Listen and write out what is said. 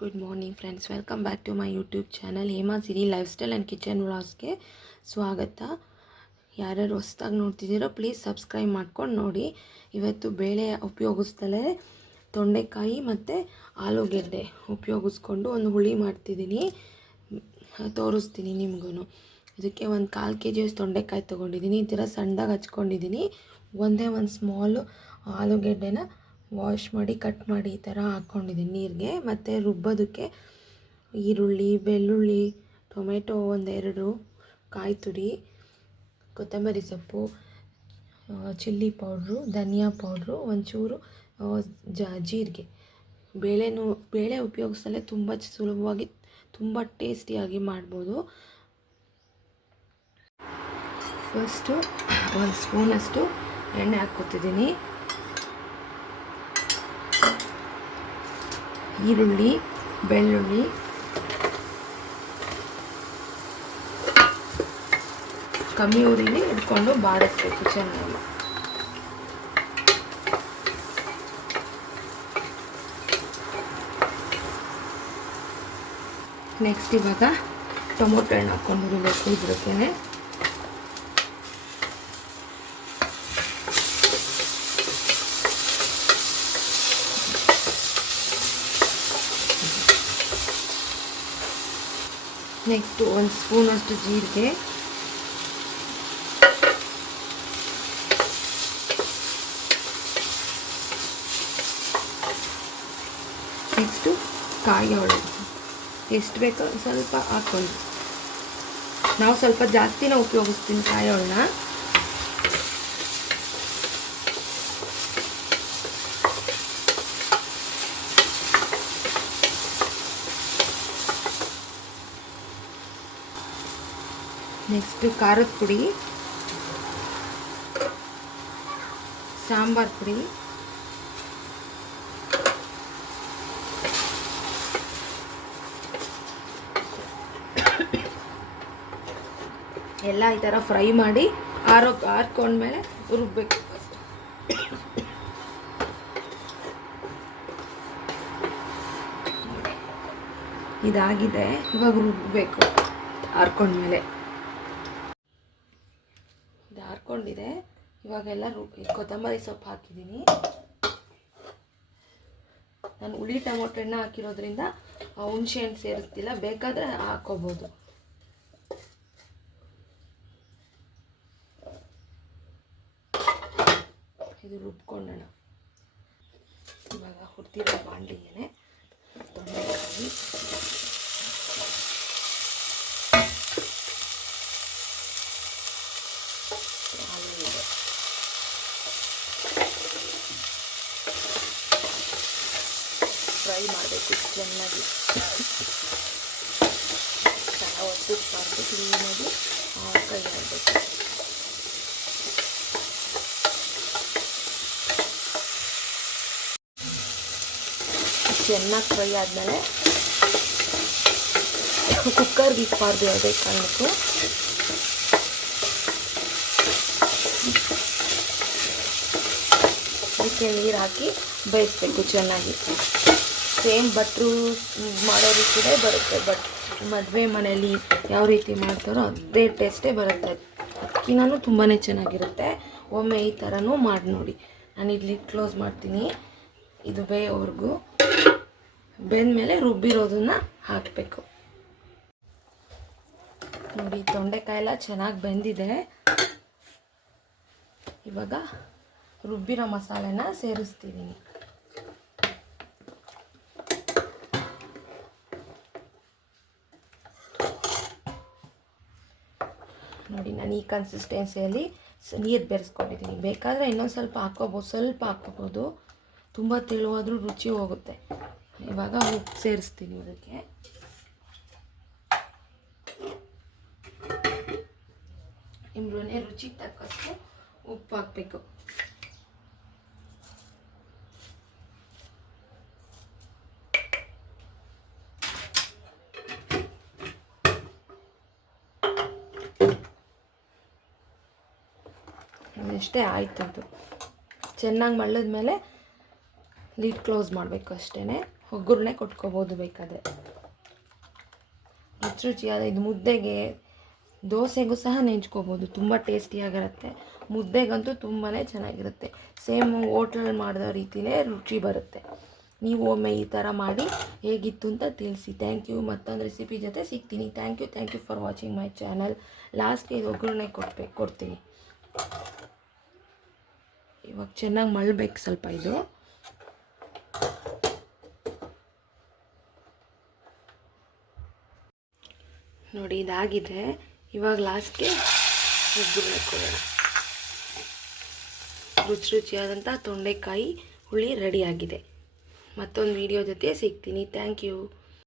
Good morning friends, welcome back to my YouTube channel Hema Siri lifestyle and kitchen ವ್ಲಾಗ್ಸ್ಗೆ ಸ್ವಾಗತ. ಯಾರ್ಯಾರು ಹೊಸ್ದಾಗಿ ನೋಡ್ತಿದ್ದೀರೋ please subscribe ಮಾಡ್ಕೊಂಡು ನೋಡಿ. ಇವತ್ತು ಬೇಳೆ ಉಪಯೋಗಿಸ್ದಲೇ ತೊಂಡೆಕಾಯಿ ಮತ್ತು ಆಲೂಗೆಡ್ಡೆ ಉಪಯೋಗಿಸ್ಕೊಂಡು ಒಂದು ಹುಳಿ ಮಾಡ್ತಿದ್ದೀನಿ, ತೋರಿಸ್ತೀನಿ ನಿಮಗೂ. ಇದಕ್ಕೆ ಒಂದು 1/4 kg ತೊಂಡೆಕಾಯಿ ತೊಗೊಂಡಿದ್ದೀನಿ, ಈ ಥರ ಸಣ್ಣದಾಗಿ ಹಚ್ಕೊಂಡಿದ್ದೀನಿ. ಒಂದು ಸ್ಮಾಲು ಆಲೂಗೆಡ್ಡೆನ ವಾಶ್ ಮಾಡಿ ಕಟ್ ಮಾಡಿ ಈ ಥರ ಹಾಕ್ಕೊಂಡಿದ್ದೀನಿ ನೀರಿಗೆ. ಮತ್ತು ರುಬ್ಬೋದಕ್ಕೆ ಈರುಳ್ಳಿ, ಬೆಳ್ಳುಳ್ಳಿ, ಟೊಮೆಟೊ 1-2, ಕಾಯಿ ತುರಿ, ಕೊತ್ತಂಬರಿ ಸೊಪ್ಪು, ಚಿಲ್ಲಿ ಪೌಡ್ರು, ಧನಿಯಾ ಪೌಡ್ರು, ಒಂಚೂರು ಜೀರಿಗೆ. ಬೇಳೆ ಉಪಯೋಗಿಸಲೇ ತುಂಬ ಸುಲಭವಾಗಿ ತುಂಬ ಟೇಸ್ಟಿಯಾಗಿ ಮಾಡ್ಬೋದು. ಫಸ್ಟು 1 ಸ್ಪೂನಷ್ಟು ಎಣ್ಣೆ ಹಾಕ್ಕೊತಿದ್ದೀನಿ. ಈರುಳ್ಳಿ, ಬೆಳ್ಳುಳ್ಳಿ, ಕಮ್ಮಿ ಉರಿಲಿ ಇಟ್ಕೊಂಡು ಬಾಡಿಸ್ಬೇಕು ಚೆನ್ನಾಗಿ. ನೆಕ್ಸ್ಟ್ ಇವಾಗ ಟೊಮೊಟೊ ಹಣ್ಣು ಹಾಕ್ಕೊಂಡು ಹುರಿಬೇಕು. ಇದ್ರಕ್ಕೇನೆ ನೆಕ್ಸ್ಟ್ 1 ಸ್ಪೂನಷ್ಟು ಜೀರಿಗೆ, ನೆಕ್ಸ್ಟು ಕಾಯಿ ಹೋಳು ಎಷ್ಟು ಬೇಕೋ ಸ್ವಲ್ಪ ಹಾಕ್ಕೊಂಡು. ನಾವು ಸ್ವಲ್ಪ ಜಾಸ್ತಿನೇ ಉಪಯೋಗಿಸ್ತೀನಿ ಕಾಯಿ ಹೋಳನ್ನ. ನೆಕ್ಸ್ಟು ಖಾರದ ಪುಡಿ, ಸಾಂಬಾರು ಪುಡಿ, ಎಲ್ಲ ಈ ಥರ ಫ್ರೈ ಮಾಡಿ ಆರ್ಕೊಂಡ್ಮೇಲೆ ರುಬ್ಬಬೇಕು. ಇದಾಗಿದೆ, ಇವಾಗ ರುಬ್ಬಬೇಕು ಆರ್ಕೊಂಡ್ಮೇಲೆ. ಇದು ಹಾರ್ಕೊಂಡಿದೆ. ಇವಾಗೆಲ್ಲ ಕೊತ್ತಂಬರಿ ಸೊಪ್ಪು ಹಾಕಿದ್ದೀನಿ. ನಾನು ಹುಳಿ ಟೊಮೊಟೊ ಹಣ್ಣು ಹಾಕಿರೋದ್ರಿಂದ ಹುಣಸೆ ಹಣ್ಣು ಸೇರಿಸ್ತಿಲ್ಲ, ಬೇಕಾದರೆ ಹಾಕ್ಕೋಬೋದು. ಇದು ರುಬ್ಕೊಂಡೋಣ. ಇವಾಗ ಹುರಿದಿರೋ ಬಾಣಲಿಗೆ ತೊಂಡೆಕಾಯಿ, ಫ್ರೈ ಮಾಡಬೇಕು ಚೆನ್ನಾಗಿ. ಚೆನ್ನಾಗಿ ಒತ್ತಿಸ್ಬಾರ್ದು, ಕ್ಲೀನಾಗಿ ಕೈ ಮಾಡಬೇಕು. ಚೆನ್ನಾಗಿ ಫ್ರೈ ಆದಮೇಲೆ ಕುಕ್ಕರ್ಗೆ ಇಕ್ಬಾರ್ದು ಯಾವುದೇ ಕಾರಣಕ್ಕೂ. ಅದಕ್ಕೆ ನೀರು ಹಾಕಿ ಬೇಯಿಸ್ಬೇಕು ಚೆನ್ನಾಗಿ. ಸೇಮ್ ಭಟ್ರು ಮಾಡೋ ರೀತಿಯೇ ಬರುತ್ತೆ, ಬಟ್ ಮದುವೆ ಮನೆಯಲ್ಲಿ ಯಾವ ರೀತಿ ಮಾಡ್ತಾರೋ ಅದೇ ಟೇಸ್ಟೇ ಬರುತ್ತೆ. ಅದಕ್ಕಿಂತನೂ ತುಂಬಾ ಚೆನ್ನಾಗಿರುತ್ತೆ. ಒಮ್ಮೆ ಈ ಥರನೂ ಮಾಡಿ ನೋಡಿ. ನಾನು ಇಲ್ಲಿ ಕ್ಲೋಸ್ ಮಾಡ್ತೀನಿ. ಇದು ಬೇಯೋವರೆಗೂ. ಬೆಂದಮೇಲೆ ರುಬ್ಬಿರೋದನ್ನು ಹಾಕಬೇಕು. ನೋಡಿ, ತೊಂಡೆಕಾಯಿ ಎಲ್ಲ ಚೆನ್ನಾಗಿ ಬೆಂದಿದೆ. ಇವಾಗ ರುಬ್ಬಿರೋ ಮಸಾಲೆನ ಸೇರಿಸ್ತಿದ್ದೀನಿ. ನೋಡಿ, ನಾನು ಈ ಕನ್ಸಿಸ್ಟೆನ್ಸಿಯಲ್ಲಿ ನೀರು ಬೆರೆಸ್ಕೊಂಡಿದ್ದೀನಿ. ಬೇಕಾದರೆ ಇನ್ನೊಂದು ಸ್ವಲ್ಪ ಹಾಕ್ಕೋಬೋದು. ತುಂಬ ತೆಳುವಾದರೂ ರುಚಿ ಹೋಗುತ್ತೆ. ಇವಾಗ ಉಪ್ಪು ಸೇರಿಸ್ತೀನಿ. ಇದಕ್ಕೆ ನಿಮ್ಗೆ ರುಚಿಗೆ ತಕ್ಕಷ್ಟು ಉಪ್ಪು ಹಾಕಬೇಕು. ಅಷ್ಟೇ ಆಯ್ತು. ಅದು ಚೆನ್ನಾಗಿ ಮಳ್ಳದ ಮೇಲೆ ಲಿಡ್ ಕ್ಲೋಸ್ ಮಾಡಬೇಕು ಅಷ್ಟೇ. ಒಗ್ಗರಣೆ ಕೊಟ್ಕೋಬೋದು ಬೇಕಾದರೆ. ರುಚಿಯಾದ ಇದು ಮುದ್ದೆಗೆ, ದೋಸೆಗೂ ಸಹ ನೆಂಚ್ಕೋಬೋದು. ತುಂಬ ಟೇಸ್ಟಿಯಾಗಿರುತ್ತೆ. ಮುದ್ದೆಗಂತೂ ತುಂಬಾ ಚೆನ್ನಾಗಿರುತ್ತೆ. ಸೇಮ್ ಹೋಟ್ಲಲ್ಲಿ ಮಾಡಿದ ರೀತಿಯೇ ರುಚಿ ಬರುತ್ತೆ. ನೀವು ಒಮ್ಮೆ ಈ ಥರ ಮಾಡಿ ಹೇಗಿತ್ತು ಅಂತ ತಿಳಿಸಿ. Thank you. ಮತ್ತೊಂದು ರೆಸಿಪಿ ಜೊತೆ ಸಿಗ್ತೀನಿ. Thank you for watching my channel. ಲಾಸ್ಟ್ಗೆ ಇದು ಒಗ್ಗರಣೆ ಕೊಡ್ತೀನಿ. ಇವಾಗ ಚೆನ್ನಾಗಿ ಮಳ್ಬೇಕು ಸ್ವಲ್ಪ ಇದು. ನೋಡಿ ಇದಾಗಿದೆ. ಇವಾಗ ಲಾಸ್ಟ್ಗೆ ಒಗ್ಗರಣೆ ಕೊಡೋಣ. ರುಚಿಯಾದಂಥ ತೊಂಡೆಕಾಯಿ ಹುಳಿ ರೆಡಿಯಾಗಿದೆ. ಮತ್ತೊಂದು ವಿಡಿಯೋ ಜೊತೆ ಸಿಗ್ತೀನಿ. Thank you.